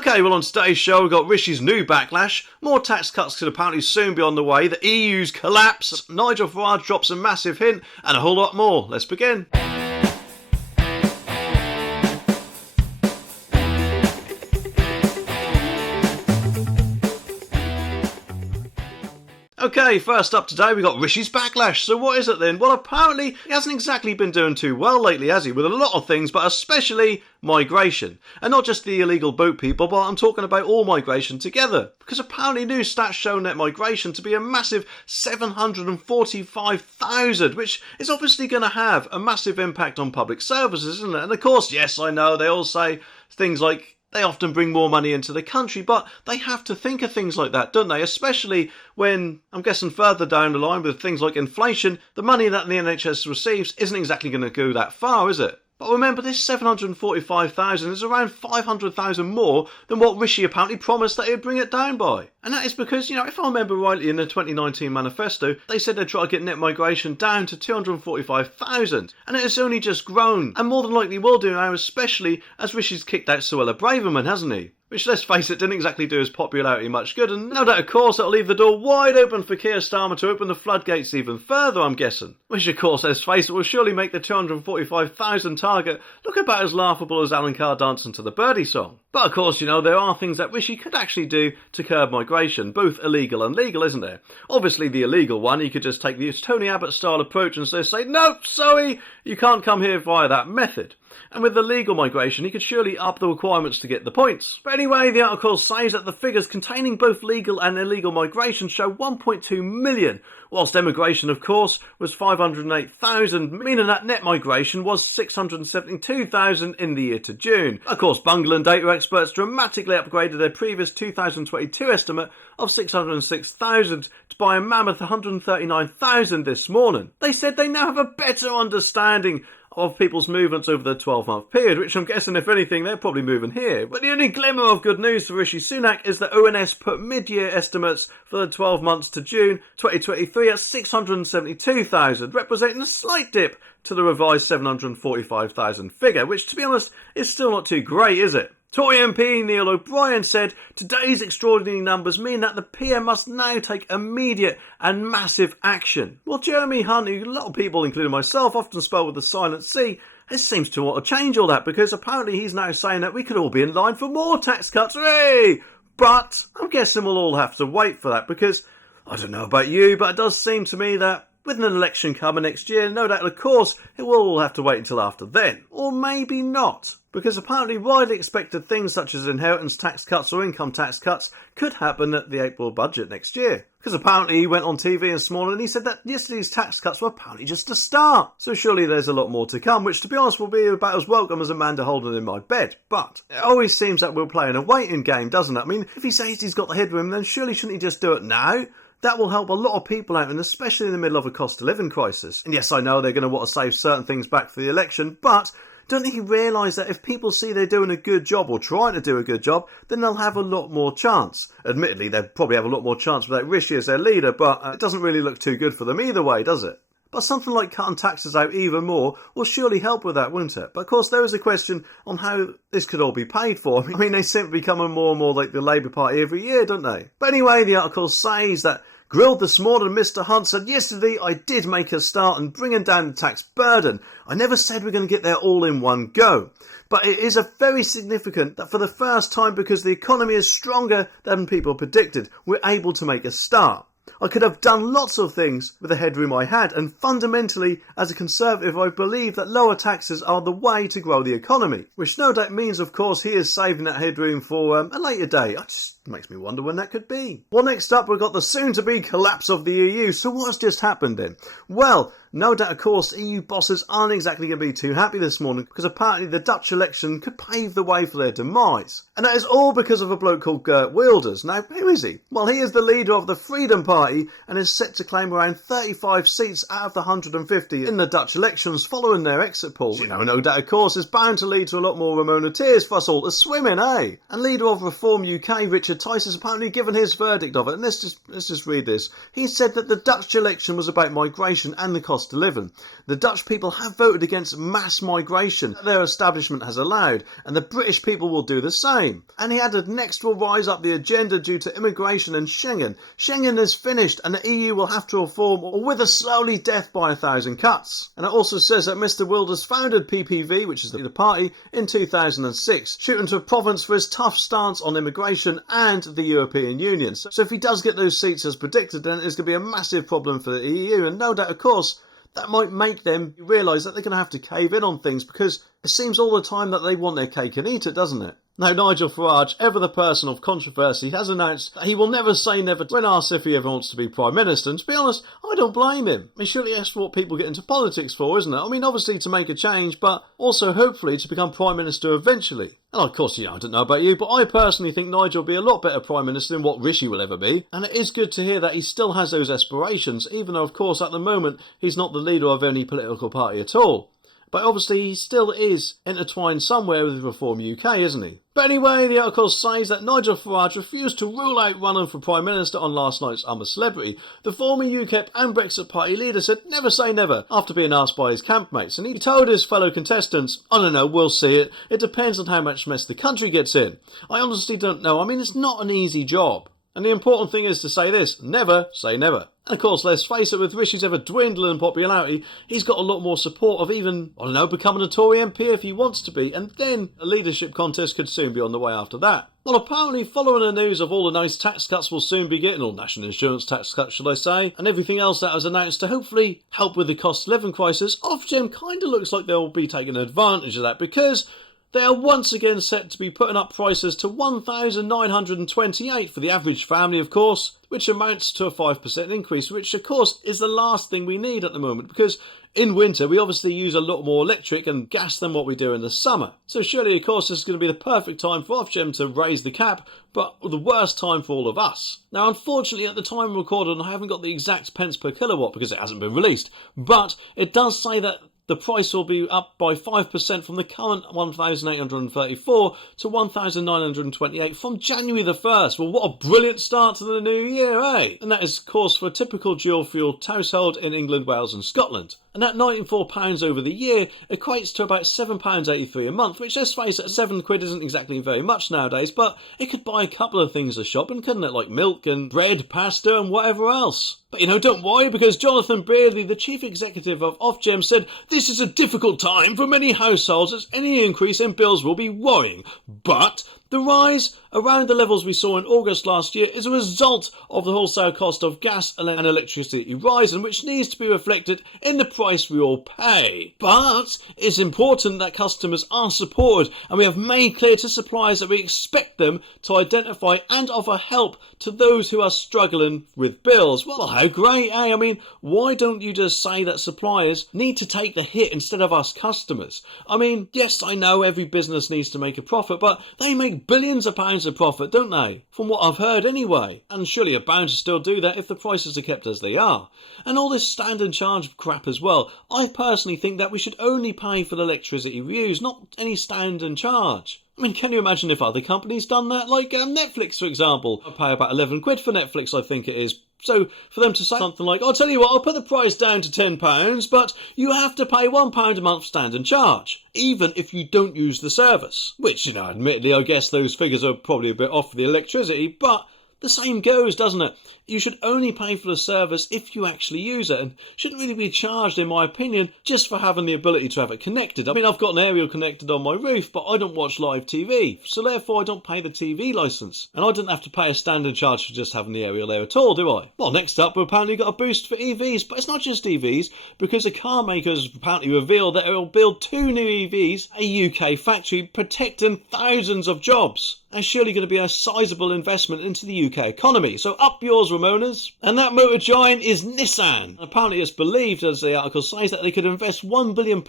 Okay, well on today's show we've got Rishi's new backlash, more tax cuts could apparently soon be on the way, the EU's collapse, Nigel Farage drops a massive hint, and a whole lot more. Let's begin. Okay, first up today we got Rishi's backlash. So what is it then? Well, apparently he hasn't exactly been doing too well lately, has he? With a lot of things, but especially migration. And not just the illegal boat people, but I'm talking about all migration together. Because apparently new stats show net migration to be a massive 745,000, which is obviously going to have a massive impact on public services, isn't it? And of course, yes, I know, they all say things like they often bring more money into the country, but they have to think of things like that, don't they? Especially when, I'm guessing further down the line with things like inflation, the money that the NHS receives isn't exactly going to go that far, is it? But remember, this 745,000 is around 500,000 more than what Rishi apparently promised that he'd bring it down by. And that is because, if I remember rightly in the 2019 manifesto, they said they'd try to get net migration down to 245,000. And it has only just grown, and more than likely will do now, especially as Rishi's kicked out Suella Braverman, hasn't he? Which, let's face it, didn't exactly do his popularity much good, and no doubt, of course, it'll leave the door wide open for Keir Starmer to open the floodgates even further, I'm guessing. Which, of course, let's face it, will surely make the 245,000 target look about as laughable as Alan Carr dancing to the Birdie song. But, of course, there are things that Rishi could actually do to curb migration, both illegal and legal, isn't there? Obviously, the illegal one, he could just take the Tony Abbott-style approach and say, nope, sorry, you can't come here via that method. And with the legal migration, he could surely up the requirements to get the points. But anyway, the article says that the figures containing both legal and illegal migration show 1.2 million, whilst emigration, of course, was 508,000, meaning that net migration was 672,000 in the year to June. Of course, Bungle and data experts dramatically upgraded their previous 2022 estimate of 606,000 to by a mammoth 139,000 this morning. They said they now have a better understanding of people's movements over the 12-month period, which I'm guessing, if anything, they're probably moving here. But the only glimmer of good news for Rishi Sunak is that ONS put mid-year estimates for the 12 months to June 2023 at 672,000, representing a slight dip to the revised 745,000 figure, which, to be honest, is still not too great, is it? Tory MP Neil O'Brien said, today's extraordinary numbers mean that the PM must now take immediate and massive action. Well, Jeremy Hunt, who a lot of people, including myself, often spell with the silent C, this seems to want to change all that, because apparently he's now saying that we could all be in line for more tax cuts. Hooray! But I'm guessing we'll all have to wait for that, because I don't know about you, but it does seem to me that with an election coming next year, no doubt, of course, it will all have to wait until after then. Or maybe not. Because apparently widely expected things such as inheritance tax cuts or income tax cuts could happen at the April budget next year. Because apparently he went on TV this morning and he said that yesterday's tax cuts were apparently just a start. So surely there's a lot more to come, which to be honest will be about as welcome as Amanda Holden in my bed. But it always seems that we're playing a waiting game, doesn't it? I mean, if he says he's got the headroom, then surely shouldn't he just do it now? That will help a lot of people out, and especially in the middle of a cost of living crisis. And yes, I know they're going to want to save certain things back for the election, but don't he realise that if people see they're doing a good job or trying to do a good job, then they'll have a lot more chance. Admittedly, they'll probably have a lot more chance without Rishi as their leader, but it doesn't really look too good for them either way, does it? But something like cutting taxes out even more will surely help with that, won't it? But of course, there is a question on how this could all be paid for. I mean, they seem to be becoming more and more like the Labour Party every year, don't they? But anyway, the article says that grilled this morning, Mr. Hunt said, yesterday I did make a start in bringing down the tax burden. I never said we're going to get there all in one go. But it is a very significant that for the first time, because the economy is stronger than people predicted, we're able to make a start. I could have done lots of things with the headroom I had, and fundamentally, as a Conservative, I believe that lower taxes are the way to grow the economy. Which no doubt means, of course, he is saving that headroom for a later day. It just makes me wonder when that could be. Well, next up, we've got the soon-to-be collapse of the EU. So what has just happened then? Well, no doubt, of course, EU bosses aren't exactly going to be too happy this morning, because apparently the Dutch election could pave the way for their demise. And that is all because of a bloke called Geert Wilders. Now, who is he? Well, he is the leader of the Freedom Party and is set to claim around 35 seats out of the 150 in the Dutch elections following their exit polls. No doubt, of course, is bound to lead to a lot more Ramona Tears for us all to swim in, eh? And leader of Reform UK, Richard Tyson's apparently given his verdict of it, and let's just read this. He said that the Dutch election was about migration and the cost of living. The Dutch people have voted against mass migration that their establishment has allowed, and the British people will do the same. And he added, next will rise up the agenda due to immigration and Schengen. Schengen is finished, and the EU will have to reform or wither slowly death by 1,000 cuts. And it also says that Mr Wilders founded PPV, which is the party, in 2006, shooting to province for his tough stance on immigration and the European Union. So if he does get those seats as predicted, then it's going to be a massive problem for the EU, and no doubt, of course, that might make them realise that they're going to have to cave in on things, because it seems all the time that they want their cake and eat it, doesn't it? Now, Nigel Farage, ever the person of controversy, has announced that he will never say never when asked if he ever wants to be Prime Minister. And to be honest, I don't blame him. I mean, surely that's what people get into politics for, isn't it? I mean, obviously to make a change, but also hopefully to become Prime Minister eventually. And of course, I don't know about you, but I personally think Nigel will be a lot better Prime Minister than what Rishi will ever be. And it is good to hear that he still has those aspirations, even though, of course, at the moment, he's not the leader of any political party at all. But obviously he still is intertwined somewhere with Reform UK, isn't he? But anyway, the article says that Nigel Farage refused to rule out running for Prime Minister on last night's I'm a Celebrity. The former UKIP and Brexit Party leader said never say never after being asked by his campmates. And he told his fellow contestants, I don't know, we'll see it. It depends on how much mess the country gets in. I honestly don't know. I mean, it's not an easy job. And the important thing is to say this, never say never. And of course, let's face it, with Rishi's ever dwindling popularity, he's got a lot more support of even, I don't know, becoming a Tory MP if he wants to be, and then a leadership contest could soon be on the way after that. Well, apparently, following the news of all the nice tax cuts we'll soon be getting, or national insurance tax cuts, should I say, and everything else that was announced to hopefully help with the cost of living crisis, Ofgem kind of looks like they'll be taking advantage of that, because they are once again set to be putting up prices to $1,928 for the average family, of course, which amounts to a 5% increase, which, of course, is the last thing we need at the moment, because in winter we obviously use a lot more electric and gas than what we do in the summer. So surely, of course, this is going to be the perfect time for Ofgem to raise the cap, but the worst time for all of us. Now, unfortunately, at the time of recording, I haven't got the exact pence per kilowatt because it hasn't been released, but it does say that the price will be up by 5% from the current $1,834 to $1,928 from January the 1st. Well, what a brilliant start to the new year, eh? And that is, of course, for a typical dual-fuel household in England, Wales and Scotland. And that £94 over the year equates to about £7.83 a month, which, let's face it, £7 isn't exactly very much nowadays, but it could buy a couple of things at shopping, couldn't it? Like milk and bread, pasta and whatever else. But, don't worry, because Jonathan Beardley, the chief executive of Ofgem, said this is a difficult time for many households as any increase in bills will be worrying. But the rise around the levels we saw in August last year is a result of the wholesale cost of gas and electricity rising, which needs to be reflected in the price we all pay. But it's important that customers are supported, and we have made clear to suppliers that we expect them to identify and offer help to those who are struggling with bills. Well, how great, eh? I mean, why don't you just say that suppliers need to take the hit instead of us customers? I mean, yes, I know every business needs to make a profit, but they make billions of pounds of profit, don't they? From what I've heard anyway. And surely are bound to still do that if the prices are kept as they are. And all this stand and charge crap as well. I personally think that we should only pay for the electricity we use, not any stand and charge. I mean, can you imagine if other companies done that? Like Netflix, for example. I pay about £11 for Netflix, I think it is. So for them to say something like, I'll tell you what, I'll put the price down to £10, but you have to pay £1 a month stand and charge, even if you don't use the service. Which, admittedly, I guess those figures are probably a bit off for the electricity, but the same goes, doesn't it? You should only pay for the service if you actually use it, and shouldn't really be charged, in my opinion, just for having the ability to have it connected. I mean, I've got an aerial connected on my roof, but I don't watch live TV, so therefore I don't pay the TV licence. And I didn't have to pay a standard charge for just having the aerial there at all, do I? Well, next up, we've apparently got a boost for EVs, but it's not just EVs, because the car makers apparently revealed that it will build 2 new EVs, a UK factory, protecting thousands of jobs. And surely going to be a sizable investment into the UK economy. So up yours, Ramonas. And that motor giant is Nissan. And apparently it's believed, as the article says, that they could invest £1 billion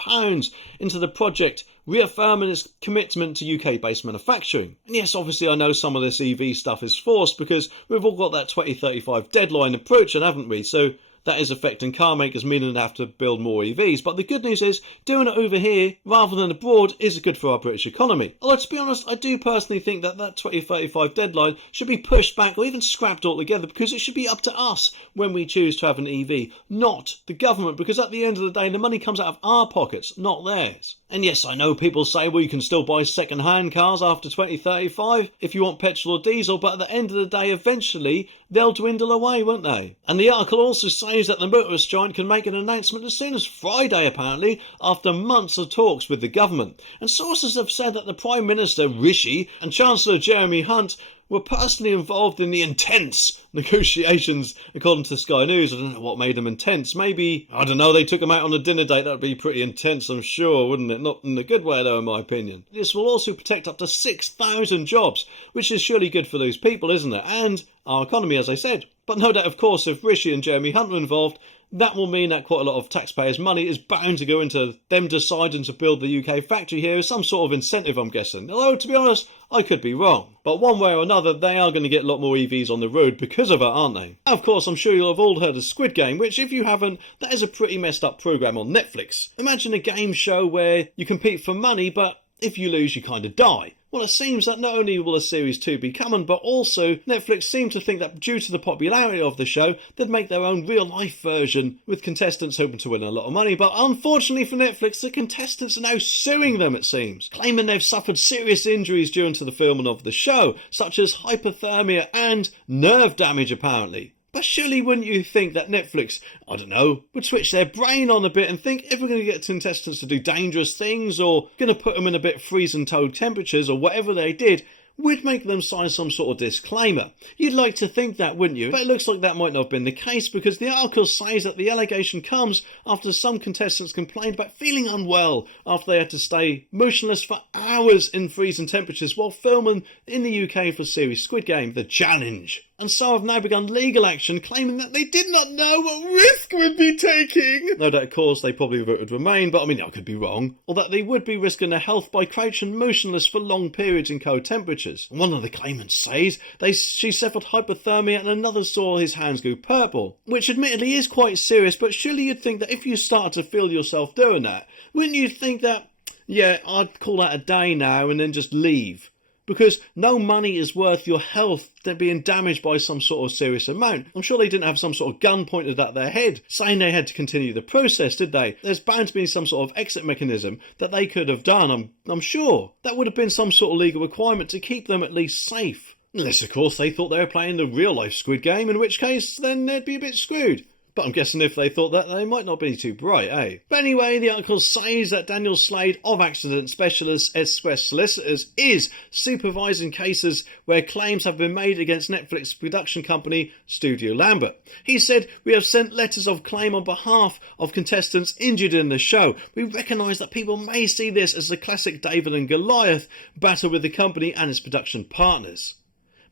into the project, reaffirming its commitment to UK-based manufacturing. And yes, obviously I know some of this EV stuff is forced because we've all got that 2035 deadline approaching, haven't we? So that is affecting car makers, meaning they have to build more EVs. But the good news is, doing it over here rather than abroad is good for our British economy. Although, to be honest, I do personally think that 2035 deadline should be pushed back or even scrapped altogether, because it should be up to us when we choose to have an EV, not the government, because at the end of the day, the money comes out of our pockets, not theirs. And yes, I know people say, well, you can still buy second-hand cars after 2035 if you want petrol or diesel, but at the end of the day, eventually, they'll dwindle away, won't they? And the article also says that the motorist giant can make an announcement as soon as Friday, apparently, after months of talks with the government. And sources have said that the Prime Minister, Rishi, and Chancellor Jeremy Hunt were personally involved in the intense negotiations, according to Sky News. I don't know what made them intense. Maybe, I don't know, they took them out on a dinner date. That would be pretty intense, I'm sure, wouldn't it? Not in a good way, though, in my opinion. This will also protect up to 6,000 jobs, which is surely good for those people, isn't it? And our economy, as I said. But no doubt, of course, if Rishi and Jeremy Hunt were involved, that will mean that quite a lot of taxpayers' money is bound to go into them deciding to build the UK factory here as some sort of incentive, I'm guessing. Although, to be honest, I could be wrong. But one way or another, they are going to get a lot more EVs on the road because of it, aren't they? Of course, I'm sure you'll have all heard of Squid Game, which, if you haven't, that is a pretty messed up programme on Netflix. Imagine a game show where you compete for money, but if you lose, you kind of die. Well, it seems that not only will a Series 2 be coming, but also Netflix seem to think that due to the popularity of the show, they'd make their own real-life version with contestants hoping to win a lot of money. But unfortunately for Netflix, the contestants are now suing them, it seems, claiming they've suffered serious injuries during to the filming of the show, such as hypothermia and nerve damage, apparently. But surely wouldn't you think that Netflix, I don't know, would switch their brain on a bit and think if we're going to get contestants to do dangerous things or going to put them in a bit freezing cold temperatures or whatever they did, we'd make them sign some sort of disclaimer. You'd like to think that, wouldn't you? But it looks like that might not have been the case, because the article says that the allegation comes after some contestants complained about feeling unwell after they had to stay motionless for hours in freezing temperatures while filming in the UK for series Squid Game, The Challenge. And so have now begun legal action claiming that they did not know what risk we'd be taking. No doubt, of course, they probably would remain, but I mean, I could be wrong. Or that they would be risking their health by crouching motionless for long periods in cold temperatures. And one of the claimants says she suffered hypothermia and another saw his hands go purple. Which admittedly is quite serious, but surely you'd think that if you started to feel yourself doing that, wouldn't you think that, yeah, I'd call that a day now and then just leave? Because no money is worth your health being damaged by some sort of serious amount. I'm sure they didn't have some sort of gun pointed at their head saying they had to continue the process, did they? There's bound to be some sort of exit mechanism that they could have done, I'm sure. That would have been some sort of legal requirement to keep them at least safe. Unless, of course, they thought they were playing the real-life Squid Game, in which case, then they'd be a bit screwed. But I'm guessing if they thought that, they might not be too bright, eh? But anyway, the article says that Daniel Slade of Accident Specialist Express Solicitors is supervising cases where claims have been made against Netflix production company Studio Lambert. He said, "We have sent letters of claim on behalf of contestants injured in the show. We recognise that people may see this as the classic David and Goliath battle with the company and its production partners.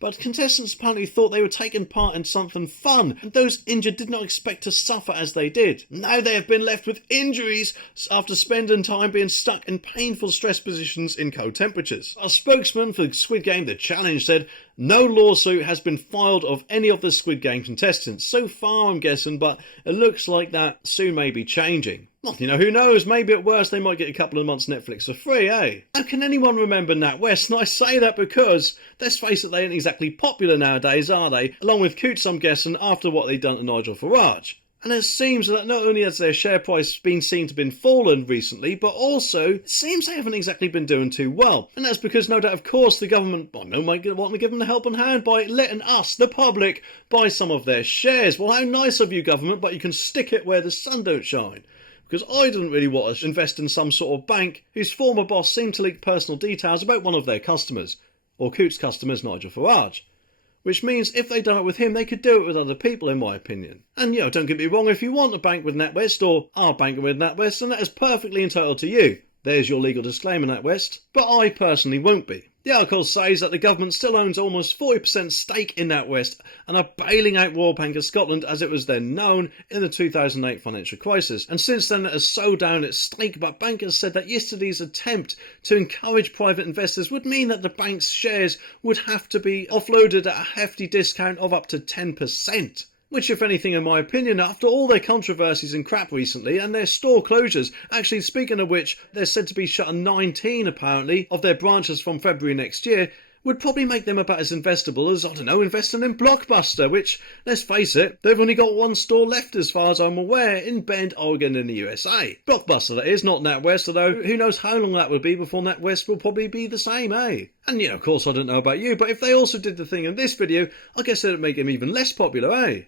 But contestants apparently thought they were taking part in something fun, and those injured did not expect to suffer as they did. Now they have been left with injuries after spending time being stuck in painful stress positions in cold temperatures." A spokesman for Squid Game The Challenge said, "No lawsuit has been filed of any of the Squid Game contestants. So far, I'm guessing, but it looks like that soon may be changing." Well, you know, who knows? Maybe at worst they might get a couple of months Netflix for free, eh? How can anyone remember NatWest? And I say that because, let's face it, they ain't exactly popular nowadays, are they? Along with Coots, I'm guessing, after what they've done to Nigel Farage. And it seems that not only has their share price been seen to have been fallen recently, but also it seems they haven't exactly been doing too well. And that's because, no doubt, of course, the government, might want to give them a helping hand by letting us, the public, buy some of their shares. Well, how nice of you, government, but you can stick it where the sun don't shine. Because I didn't really want to invest in some sort of bank whose former boss seemed to leak personal details about one of their customers, or Coots' customers, Nigel Farage. Which means if they'd done it with him, they could do it with other people, in my opinion. And, don't get me wrong, if you want to bank with NatWest, or are banking with NatWest, then that is perfectly entitled to you. There's your legal disclaimer, NatWest. But I personally won't be. The article says that the government still owns almost 40% stake in NatWest and are bailing out Royal Bank of Scotland as it was then known in the 2008 financial crisis. And since then it has sold down its stake, but bankers said that yesterday's attempt to encourage private investors would mean that the bank's shares would have to be offloaded at a hefty discount of up to 10%. Which, if anything, in my opinion, after all their controversies and crap recently and their store closures, actually speaking of which, they're said to be shutting 19 apparently of their branches from February next year, would probably make them about as investable as, I don't know, investing in Blockbuster, which, let's face it, they've only got one store left as far as I'm aware, in Bend, Oregon in the USA. Blockbuster that is, not NatWest, although who knows how long that would be before NatWest will probably be the same, eh? And of course I don't know about you, but if they also did the thing in this video, I guess it'd make them even less popular, eh?